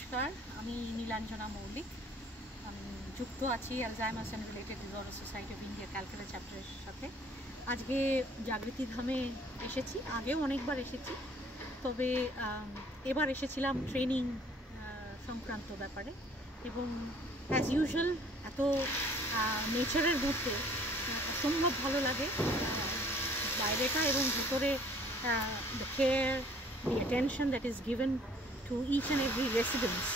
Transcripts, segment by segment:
নমস্কার, আমি নীলাঞ্জনা মৌলিক। আমি যুক্ত আছি Alzheimer's and related disorder society of India Calcutta চ্যাপ্টারের সাথে। আজকে জাগৃতি ধামে এসেছি, আগেও অনেকবার এসেছি, তবে এবার এসেছিলাম ট্রেনিং সংক্রান্ত ব্যাপারে। এবং অ্যাজ ইউজুয়াল এত নেচারের মধ্যে অসম্ভব ভালো লাগে বাইরেটা, এবং ভেতরে the care, the attention that is given to each and every residence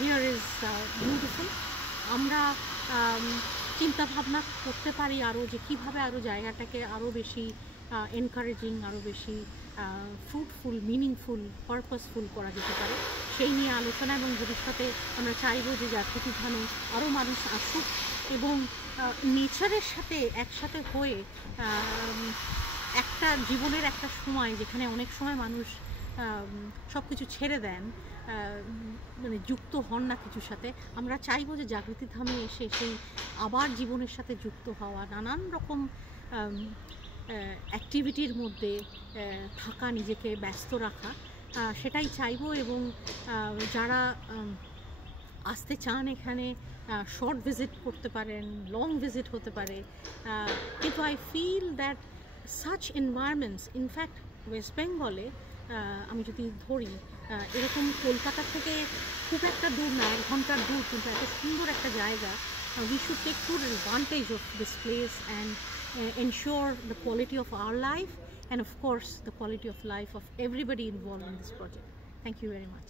here is beautiful. আমরা চিন্তা ভাবনা করতে পারি আরও যে কীভাবে আরও জায়গাটাকে আরও বেশি এনকারেজিং, আরও বেশি ফ্রুটফুল, মিনিংফুল, পারপাসফুল করা যেতে পারে, সেই নিয়ে আলোচনা। এবং ভবিষ্যতে আমরা চাইব যে জাগৃতি ধামে আরও মানুষ আসুক এবং নেচারের সাথে একসাথে হয়ে একটা জীবনের একটা সময় যেখানে অনেক সময় মানুষ সব কিছু ছেড়ে দেন, মানে যুক্ত হন না কিছুর সাথে, আমরা চাইবো যে জাগৃতি ধামে এসে সেই আবার জীবনের সাথে যুক্ত হওয়া, নানান রকম অ্যাক্টিভিটির মধ্যে থাকা, নিজেকে ব্যস্ত রাখা, সেটাই চাইবো। এবং যারা আসতে চান এখানে শর্ট ভিজিট করতে পারেন, লং ভিজিট হতে পারে, কিন্তু I feel that such environments, in fact west বেঙ্গলে আমি যদি ধরি, এরকম কলকাতা থেকে খুব একটা দূর না, 1 ঘন্টার দূর, কিন্তু এত সুন্দর একটা জায়গা। we should take full advantage of this place and ensure the quality of our life and of course the quality of life of everybody involved in this project. Thank you very much.